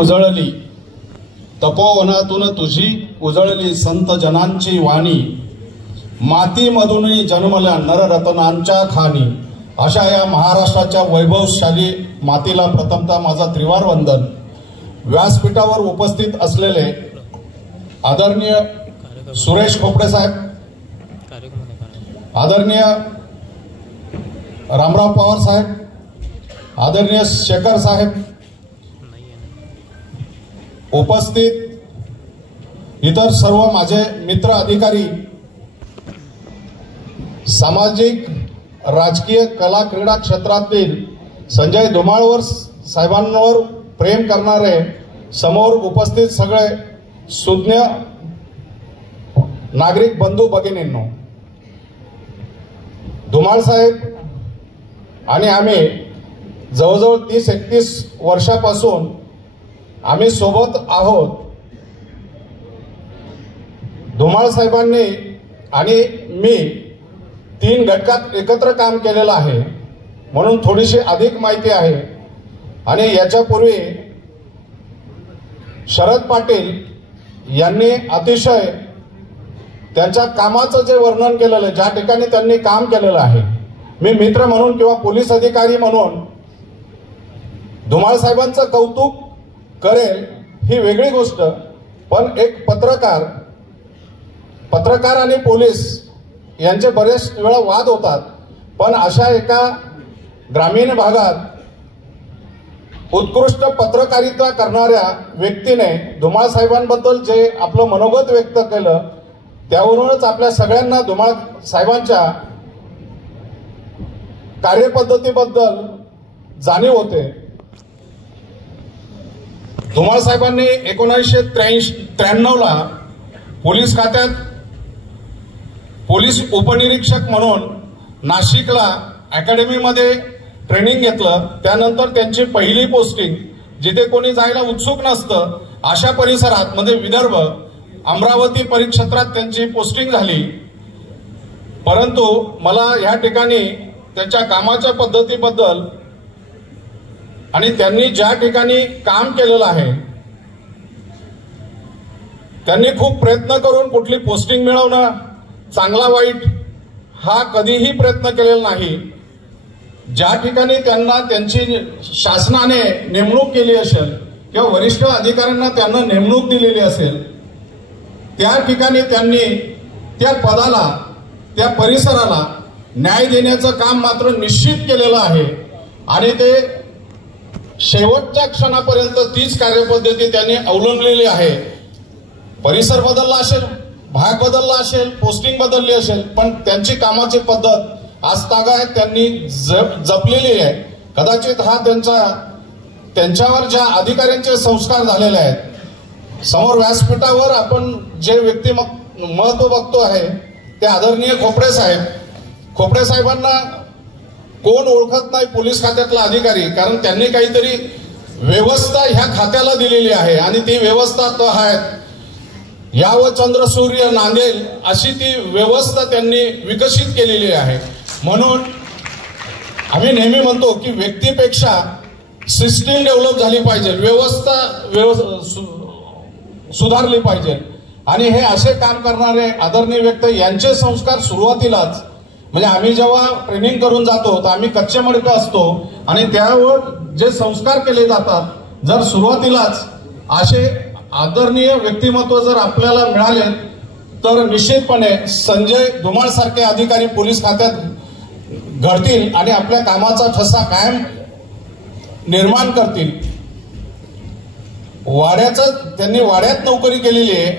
उजळली तपोवनातून तुझी उजळली संत जनांची वाणी, मातीमधून जन्मल्या नररत्नांच्या खाणी। अशा या महाराष्ट्राच्या वैभवशाली मातीला प्रथमतः माझा त्रिवार वंदन। व्यासपीठावर उपस्थित असलेले आदरणीय सुरेश खोपडे साहेब, आदरणीय रामराव पवार साहेब, आदरणीय शेखर साहेब, उपस्थित इतर सर्व माझे मित्र अधिकारी, सामाजिक राजकीय कला क्रीडा क्षेत्रातील संजय धुमाळवर साहेबांवर प्रेम करणारे समोर उपस्थित सगळे सुज्ञ नागरिक बंधू भगिनींनो, धुमाळ साहेब आणि आम्ही जवळजवळ 30-31 वर्षापासून आम्ही सोबत आहोत। धुमाळ साहेबांनी आणि मी 3 घटकात एकत्र काम केलेलं आहे, म्हणून थोडीशी अधिक माहिती आहे। आणि याच्यापूर्वी शरद पाटील यांनी अतिशय त्यांच्या कामाचं जे वर्णन केलेलं आहे, ज्या ठिकाणी त्यांनी काम केलेलं आहे, मी मित्र म्हणून किंवा पोलीस अधिकारी म्हणून धुमाळ साहेबांचं कौतुक करेल ही वेगळी गोष्ट, पण एक पत्रकार आणि पोलीस यांचे बरेच वेळा वाद होतात। पण अशा एका ग्रामीण भागात उत्कृष्ट पत्रकारिता करणाऱ्या व्यक्तीने धुमाळ साहेबांबद्दल जे आपलं मनोगत व्यक्त केलं, त्यावरूनच आपल्या सगळ्यांना धुमाळ साहेबांच्या कार्यपद्धतीबद्दल जाणीव होते। धुमाळ साहेबांनी 1993 ला पोलीस खात्यात पोलीस उपनिरीक्षक म्हणून नाशिकला अकॅडमीमध्ये ट्रेनिंग घेतलं। त्यानंतर त्यांची पहिली पोस्टिंग, जिथे कोणी जायला उत्सुक नसतं अशा परिसरात म्हणजे विदर्भ अमरावती परिक्षेत्रात त्यांची पोस्टिंग झाली। परंतु मला या ठिकाणी त्यांच्या कामाच्या पद्धतीबद्दल आणि त्यांनी ज्या ठिकाणी काम केलेलं आहे, त्यांनी खूप प्रयत्न करून कुठली पोस्टिंग मिळवणं, चांगला वाईट हा कधीही प्रयत्न केलेला नाही। ज्या ठिकाणी त्यांना त्यांची शासनाने नेमणूक केली असेल किंवा वरिष्ठ अधिकाऱ्यांना त्यांना नेमणूक दिलेली असेल, त्या ठिकाणी त्यांनी त्या पदाला, त्या परिसराला न्याय देण्याचं काम मात्र निश्चित केलेलं आहे। आणि ते शेवटच्या क्षणापर्यंत तीच कार्यपद्धती त्यांनी अवलंबलेली आहे। परिसर बदलला असेल, भाग बदलला असेल, पोस्टिंग बदलली असेल, पण त्यांची कामाची पद्धत आजतागायत त्यांनी जपलेली आहे। कदाचित हा त्यांच्यावर ज्या अधिकाऱ्यांचे संस्कार झालेले आहेत। समोर व्यासपीठावर आपण जे व्यक्तिमत्व बघतो आहे ते आदरणीय खोपडे साहेब। खोपडे साहेबांना कोण ओळखत नाही पोलीस खात्यातला अधिकारी, कारण त्यांनी काहीतरी व्यवस्था ह्या खात्याला दिलेली आहे आणि ती व्यवस्था तो आहे याव चंद्र सूर्य नांदेल अशी ती व्यवस्था त्यांनी विकसित केलेली आहे। म्हणून आम्ही नेहमी म्हणतो की व्यक्तीपेक्षा सिस्टीम डेव्हलप झाली पाहिजे, व्यवस्था सुधारली पाहिजे। आणि हे असे काम करणारे आदरणीय व्यक्ती यांचे संस्कार सुरुवातीलाच, म्हणजे आम्ही जेव्हा ट्रेनिंग करून जातो तर आम्ही कच्चे मडके असतो आणि त्यावर जे संस्कार केले जातात, जर सुरुवातीलाच असे आदरणीय व्यक्तिमत्व जर आपल्याला मिळाले तर निश्चितपणे संजय धुमाळ सारखे अधिकारी पोलीस खात्यात घडतील आणि आपल्या कामाचा ठसा कायम निर्माण करतील। त्यांनी वाड्यात नोकरी केलेली आहे,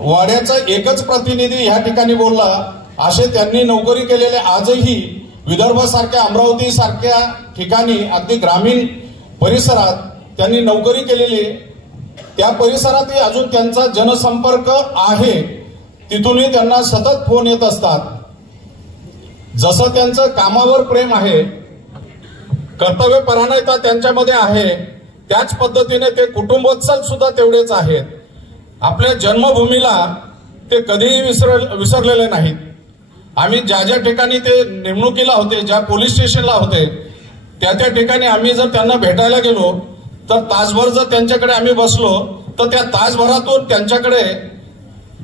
वाड्याचा एकच प्रतिनिधी ह्या ठिकाणी बोलला असे त्यांनी नोकरी केलेले आजही विदर्भासारख्या अमरावती सारख्या ठिकाणी अगदी ग्रामीण परिसरात त्यांनी नोकरी केलेली। त्या परिसरातही अजून त्यांचा जनसंपर्क आहे, तिथूनही त्यांना सतत फोन येत असतात। जसं त्यांचं कामावर प्रेम आहे, कर्तव्यपरायणता त्यांच्यामध्ये आहे, त्याच पद्धतीने ते कुटुंबोत्सल सुद्धा तेवढेच आहेत। आपल्या जन्मभूमीला ते कधीही विसरलेले नाहीत। आम्ही ज्या ज्या ठिकाणी ते नेमणुकीला होते, ज्या पोलीस स्टेशनला होते, त्या ठिकाणी आम्ही जर त्यांना भेटायला गेलो तर तासभर जर त्यांच्याकडे आम्ही बसलो तर त्या तासभरातून त्यांच्याकडे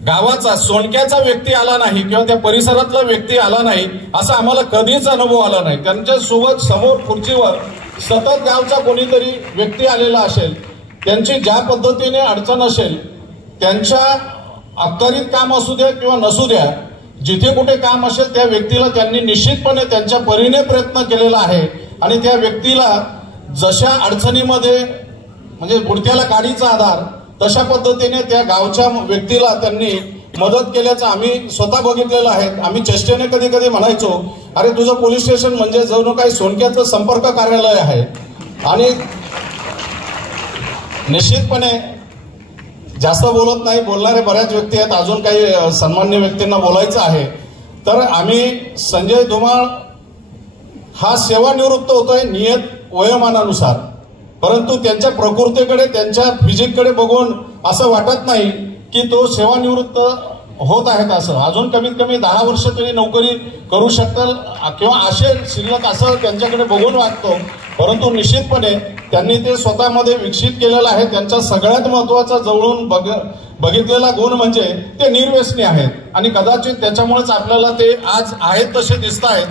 गावाचा सोनक्याचा व्यक्ती आला नाही किंवा त्या परिसरातला व्यक्ती आला नाही असा आम्हाला कधीच अनुभव आला नाही। त्यांच्यासोबत समोर खुर्चीवर सतत गावचा कोणीतरी व्यक्ती आलेला असेल, त्यांची ज्या पद्धतीने अडचण असेल, त्यांच्या अखत्यारीत काम असू द्या किंवा नसू द्या, जिथे कुठे काम असेल त्या व्यक्तीला त्यांनी निश्चितपणे त्यांच्या परीने प्रयत्न केलेला आहे आणि त्या व्यक्तीला जशा अडचणीमध्ये म्हणजे गुडघ्याला काडीचा आधार तशा पद्धतीने त्या गावच्या व्यक्तीला त्यांनी मदत केल्याचं आम्ही स्वतः बघितलेलं आहे। आम्ही चेष्टेने कधी कधी म्हणायचो, अरे तुझं पोलीस स्टेशन म्हणजे जणू काही सोनक्याचं संपर्क कार्यालय आहे। आणि निश्चितपणे जास्त बोलत नाही, बोलणारे बऱ्याच व्यक्ती आहेत, अजून काही सन्मान्य व्यक्तींना बोलायचं आहे। तर आम्ही संजय धुमाळ हा सेवानिवृत्त होतोय नियत वयोमानानुसार, परंतु त्यांच्या प्रकृतीकडे त्यांच्या फिजिककडे बघून असं वाटत नाही की तो सेवानिवृत्त होत आहेत असं। अजून कमीत कमी 10 वर्ष तरी नोकरी करू शकतील किंवा असेल शिल्लक असं त्यांच्याकडे बघून वाटतो, परंतु निश्चितपणे त्यांनी ते स्वतःमध्ये विकसित केलेलं आहे। त्यांचा सगळ्यात महत्त्वाचा जवळून बघितलेला गुण म्हणजे ते निर्व्यसनी आहेत आणि कदाचित त्याच्यामुळेच आपल्याला ते आज आहेत तसे दिसत आहेत।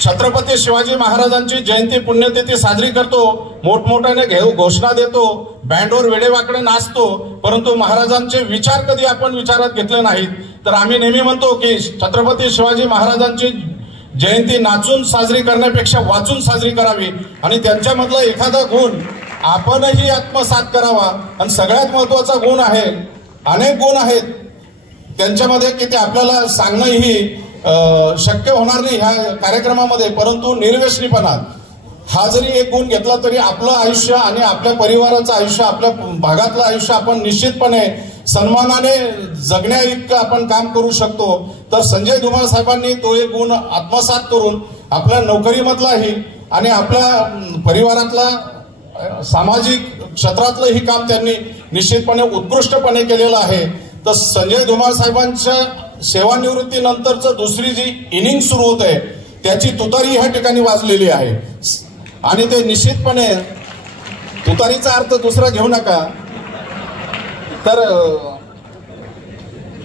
छत्रपती शिवाजी महाराजांची जयंती पुण्यतिथी साजरी करतो, मोठमोठ्याने घोषणा देतो, बँडवर वेडेवाकडे नाचतो, परंतु महाराजांचे विचार कधी आपण विचारात घेतले नाहीत। तर आम्ही नेहमी म्हणतो की छत्रपती शिवाजी महाराजांची जयंती नाचून साजरी करण्यापेक्षा वाचून साजरी करावी आणि त्यांच्यामधला एखादा गुण आपणही आत्मसात करावा। आणि सगळ्यात महत्त्वाचा गुण आहे, अनेक गुण आहेत त्यांच्यामध्ये की ते आपल्याला सांगणंही शक्य होणार नाही ह्या कार्यक्रमामध्ये, परंतु निर्व्यसनीपणा हा जरी एक गुण घेतला तरी आपलं आयुष्य आणि आपल्या परिवाराचं आयुष्य, आपल्या भागातलं आयुष्य आपण निश्चितपणे सन्मानाने जगण्या इतकं आपण काम करू शकतो। तर संजय धुमाळ साहेबांनी तो एक गुण आत्मसात करून आपल्या नोकरीमधलाही आणि आपल्या परिवारातला सामाजिक क्षेत्रातलंही काम त्यांनी निश्चितपणे उत्कृष्टपणे केलेलं आहे। तर संजय धुमाळ साहेबांच्या सेवानिवृत्तीनंतरचं दुसरी जी इनिंग सुरू होत आहे त्याची तुतारी ह्या ठिकाणी वाजलेली आहे आणि ते निश्चितपणे तुतारीचा अर्थ दुसरा घेऊ नका। तर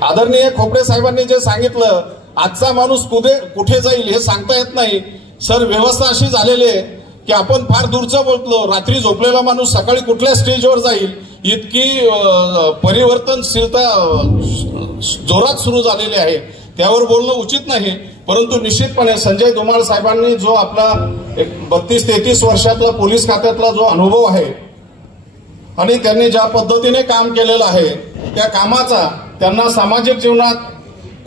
आदरणीय खोपडे साहेबांनी जे सांगितलं, आजचा माणूस कुठे जाईल हे सांगता येत नाही। सर, व्यवस्था अशी झालेली आहे की आपण फार दूरचं बोलतो, रात्री झोपलेला माणूस सकाळी कुठल्या स्टेजवर जाईल इतकी परिवर्तनशीलता जोरात सुरू झालेली आहे, त्यावर बोलणं उचित नाही। परंतु निश्चितपणे संजय धुमाळ साहेबांनी जो आपला 32-33 वर्षातला पोलीस खात्यातला जो अनुभव आहे आणि त्यांनी ज्या पद्धतीने काम केलेलं आहे त्या कामाचा त्यांना सामाजिक जीवनात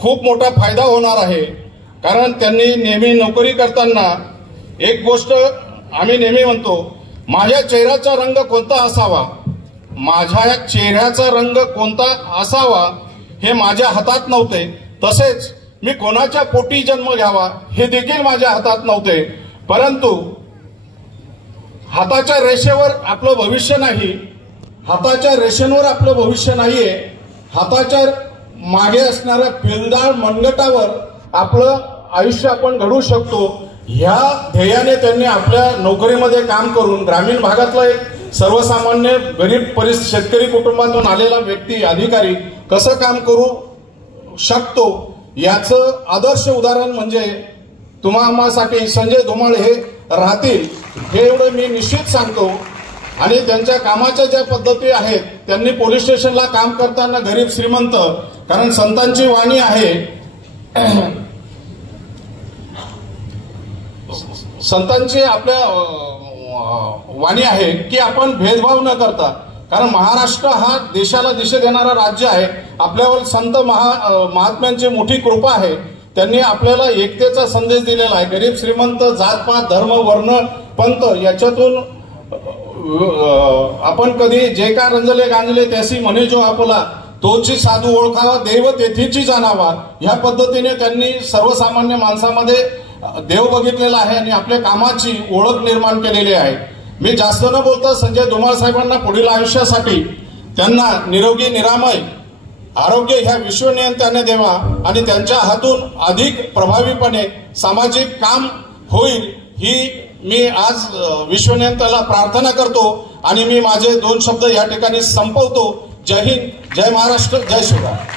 खूप मोठा फायदा होणार आहे। कारण त्यांनी नेहमी नोकरी करताना एक गोष्ट आम्ही नेहमी म्हणतो, माझ्या चेहऱ्याचा रंग कोणता असावा, माझ्या चेहऱ्याचा रंग कोणता असावा हे माझ्या हातात नव्हते, तसेच मी कोणाच्या पोटी जन्म घ्यावा हे देखील माझ्या हातात नव्हते, परंतु हाताच्या रेषेवर आपलं भविष्य नाही, हाताच्या रेषेवर आपलं भविष्य नाहीये, हाताच्या मागे असणाऱ्या पिलदार मनगटावर आपलं आयुष्य आपण घडवू शकतो। ह्या ध्येयाने त्यांनी आपल्या नोकरीमध्ये काम करून ग्रामीण भागातला एक सर्वसामान्य गरीब शेतकरी कुटुंबातून आलेला व्यक्ती अधिकारी कसं काम करू शकतो याचं आदर्श उदाहरण म्हणजे तुम्हासाठी संजय धुमाळ हे राहतील, हे एवढं मी निश्चित सांगतो। आणि त्यांच्या कामाच्या ज्या पद्धती आहेत, त्यांनी पोलीस स्टेशनला काम करताना गरीब श्रीमंत, कारण संतांची वाणी आहे, संतांची आपल्या वाणी आहे की आपण भेदभाव न करता, कारण महाराष्ट्र हा देशाला दिशा देणारा राज्य आहे, आपल्यावर संत महात्म्यांची मोठी कृपा आहे, त्यांनी आपल्याला एकतेचा संदेश दिलेला आहे। गरीब श्रीमंत, जातपात, धर्म, वर्ण, पंथ याच्यातून आपण कधी जे का रंजले गांजले त्याशी म्हणे जो आपला, तोची साधू ओळखावा, देव तेथीची जाणावा, ह्या पद्धतीने त्यांनी सर्वसामान्य माणसामध्ये देव बघितलेला आहे आणि आपल्या कामाची ओळख निर्माण केलेली आहे। मी जास्त न बोलता संजय धुमाळ साहेबांना पुढील आयुष्यासाठी त्यांना निरोगी निरामय आरोग्य ह्या विश्वनियंत्याने देवा आणि त्यांच्या हातून अधिक प्रभावीपणे सामाजिक काम होईल ही मी आज विश्वनियंत्याला प्रार्थना करतो आणि मी माझे 2 शब्द या ठिकाणी संपवतो. जय हिंद, जय महाराष्ट्र, जय शिवराय.